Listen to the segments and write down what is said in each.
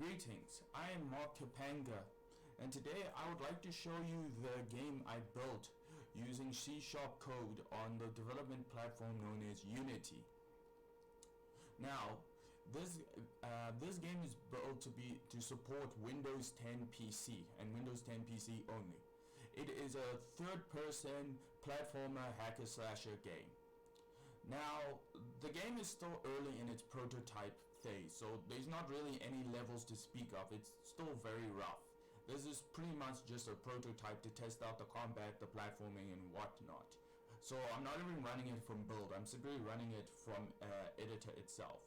Greetings, I am Kipanga, and today I would like to show you the game I built using C# code on the development platform known as Unity. Now, this game is built to support Windows 10 PC and Windows 10 PC only. It is a third-person platformer hacker slasher game. Now, the game is still early in its prototype phase, so there's not really any levels to speak of. It's still very rough. This is pretty much just a prototype to test out the combat, the platforming, and whatnot. So I'm not even running it from build, I'm simply running it from editor itself.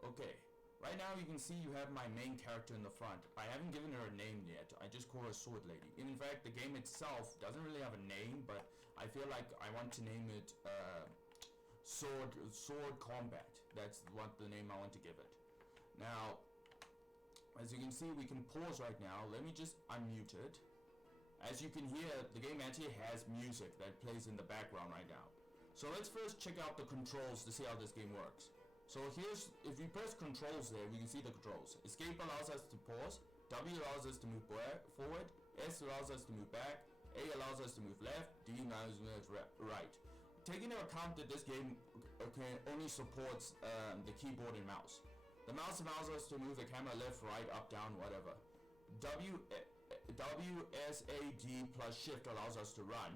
Okay, right now you can see you have my main character in the front. I haven't given her a name yet, I just call her Sword Lady. In fact, the game itself doesn't really have a name, but I feel like I want to name it Sword Combat. That's what the name I want to give it. Now, as you can see, we can pause right now. Let me just unmute it. As you can hear, the game actually has music that plays in the background right now. So let's first check out the controls to see how this game works. So here's, if you press controls there, we can see the controls. Escape allows us to pause, W allows us to move forward, S allows us to move back, A allows us to move left, D allows us to move right. Taking into account that this game only supports the keyboard and mouse. The mouse allows us to move the camera left, right, up, down, whatever. WSAD plus shift allows us to run.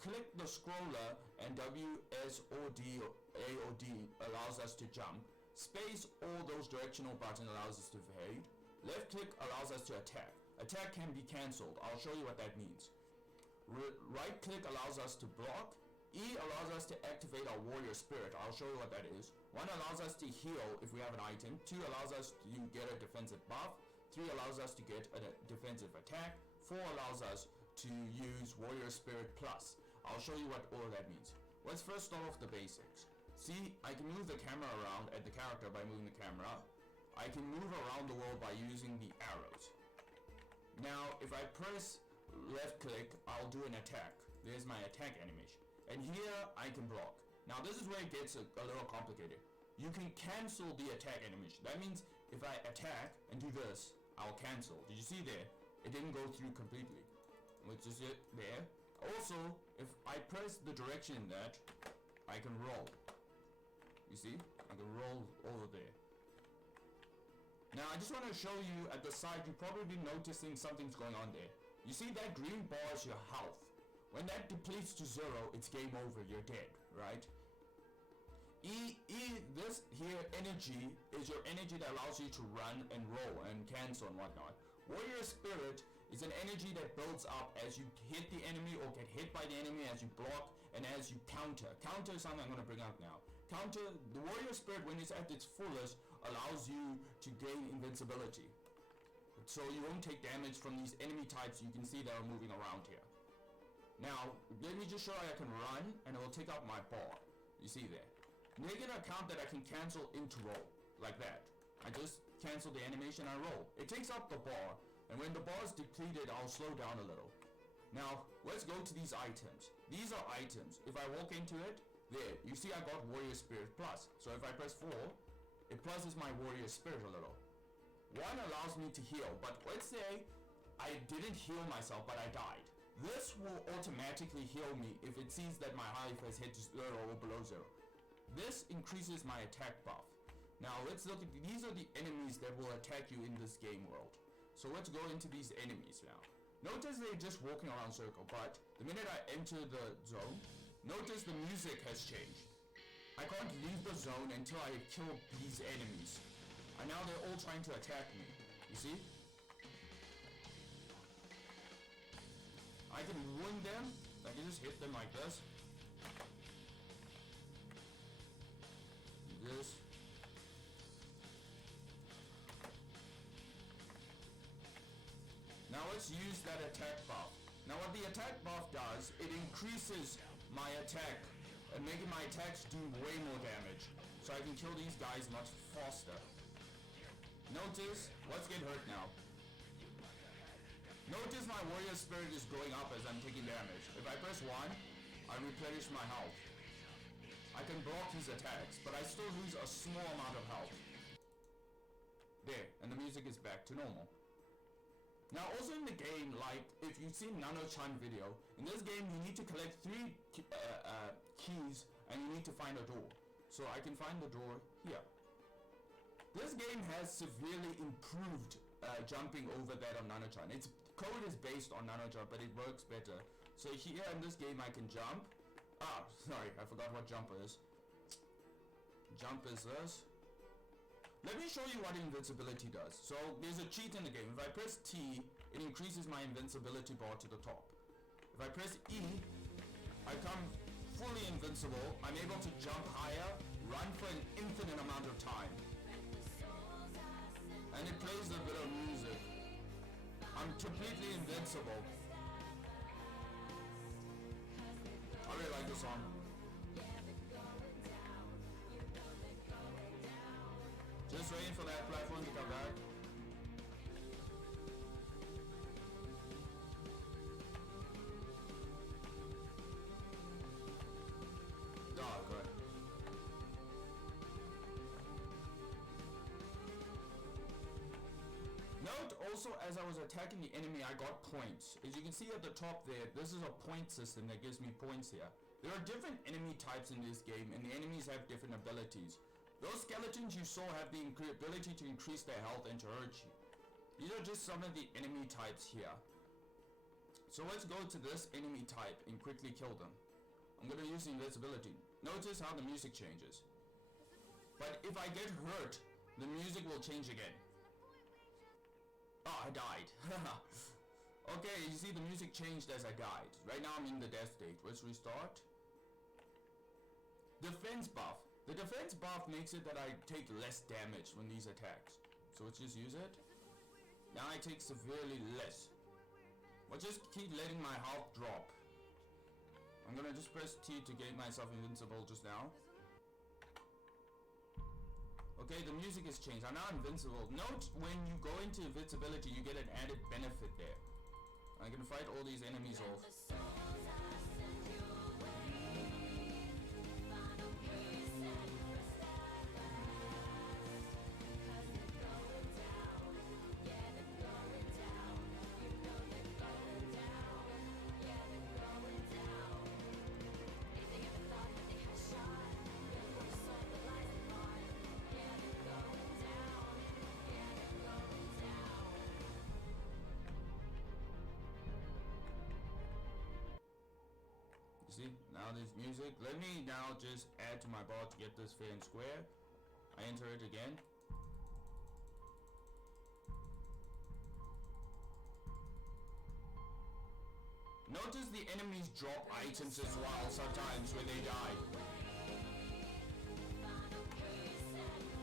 Click the scroller and WSOD or A or D allows us to jump. Space or those directional buttons allows us to evade. Left click allows us to attack. Attack can be cancelled. I'll show you what that means. Right click allows us to block. E allows us to activate our warrior spirit. I'll show you what that is. 1 allows us to heal if we have an item. 2 allows us to get a defensive buff. 3 allows us to get a defensive attack. 4 allows us to use warrior spirit plus. I'll show you what all of that means. Let's first start off the basics. See, I can move the camera around at the character by moving the camera. I can move around the world by using the arrows. Now, if I press left click, I'll do an attack. There's my attack animation. And here I can block. Now this is where it gets a little complicated. You can cancel the attack animation. That means if I attack and do this, I'll cancel. Did you see there? It didn't go through completely, which is it there. Also, if I press the direction that, I can roll. You see? I can roll over there. Now I just want to show you at the side, you've probably been noticing something's going on there. You see that green bar is your health. When that depletes to 0, it's game over, you're dead, right? This here energy is your energy that allows you to run and roll and cancel and whatnot. Warrior spirit is an energy that builds up as you hit the enemy or get hit by the enemy, as you block and as you counter. Counter is something I'm going to bring up now. Counter, the warrior spirit when it's at its fullest allows you to gain invincibility. So you won't take damage from these enemy types you can see that are moving around here. Now, let me just show you I can run and it will take out my bar. You see there. Take into account that I can cancel into roll, like that. I just cancel the animation, I roll. It takes out the bar, and when the bar is depleted, I'll slow down a little. Now, let's go to these items. These are items. If I walk into it, there, you see I got Warrior Spirit Plus. So if I press 4, it pluses my Warrior Spirit a little. 1 allows me to heal, but let's say I didn't heal myself, but I died. This will automatically heal me if it sees that my health has hit 0 or below 0. This increases my attack buff. Now let's look at, these are the enemies that will attack you in this game world. So let's go into these enemies now. Notice they're just walking around circle, but the minute I enter the zone, notice the music has changed. I can't leave the zone until I kill these enemies. And now they're all trying to attack me. You see? I can wound them, I can just hit them like this. This. Now let's use that attack buff. Now what the attack buff does, it increases my attack and making my attacks do way more damage. So I can kill these guys much faster. Notice, let's get hurt now. Notice my warrior spirit is going up as I'm taking damage. If I press 1, I replenish my health. I can block his attacks, but I still lose a small amount of health. There, and the music music is back to normal. Now also in the game, like if you've seen Nano-chan video, in this game you need to collect 3 keys and you need to find a door. So I can find the door here. This game has severely improved jumping over that of Nano-chan. Its code is based on Nano-chan, but it works better. So here in this game I can jump. Sorry, I forgot what jump is. Jump is this. Let me show you what invincibility does. So there's a cheat in the game. If I press T, it increases my invincibility bar to the top. If I press E, I come fully invincible. I'm able to jump higher, run for an infinite amount of time. And it plays a bit of music. I'm completely invincible. I really like this song. Just waiting for that platform to come back. Oh, good. Note also, as I was attacking the enemy, I got points. As you can see at the top there, this is a point system that gives me points here. There are different enemy types in this game, and the enemies have different abilities. Those skeletons you saw have the ability to increase their health and to hurt you. These are just some of the enemy types here. So let's go to this enemy type and quickly kill them. I'm going to use the invincibility. Notice how the music changes. But if I get hurt, the music will change again. Oh, I died. Okay, you see the music changed as I died. Right now I'm in the death state. Let's restart. Defense buff. The defense buff makes it that I take less damage when these attacks. So let's just use it. Now I take severely less. I'll just keep letting my health drop. I'm gonna just press T to get myself invincible just now. Okay, the music has changed. I'm now invincible. Note when you go into invincibility, you get an added benefit there. I can fight all these enemies off. See, now there's music. Let me now just add to my bar to get this fair and square. I enter it again. Notice the enemies drop items as well sometimes when they die.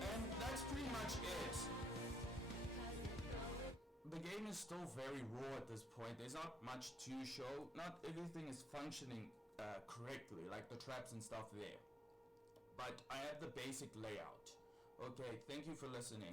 And that's pretty much it. The game is still very raw at this point. There's not much to show. Not everything is functioning correctly, like the traps and stuff there. But I have the basic layout. Okay, thank you for listening.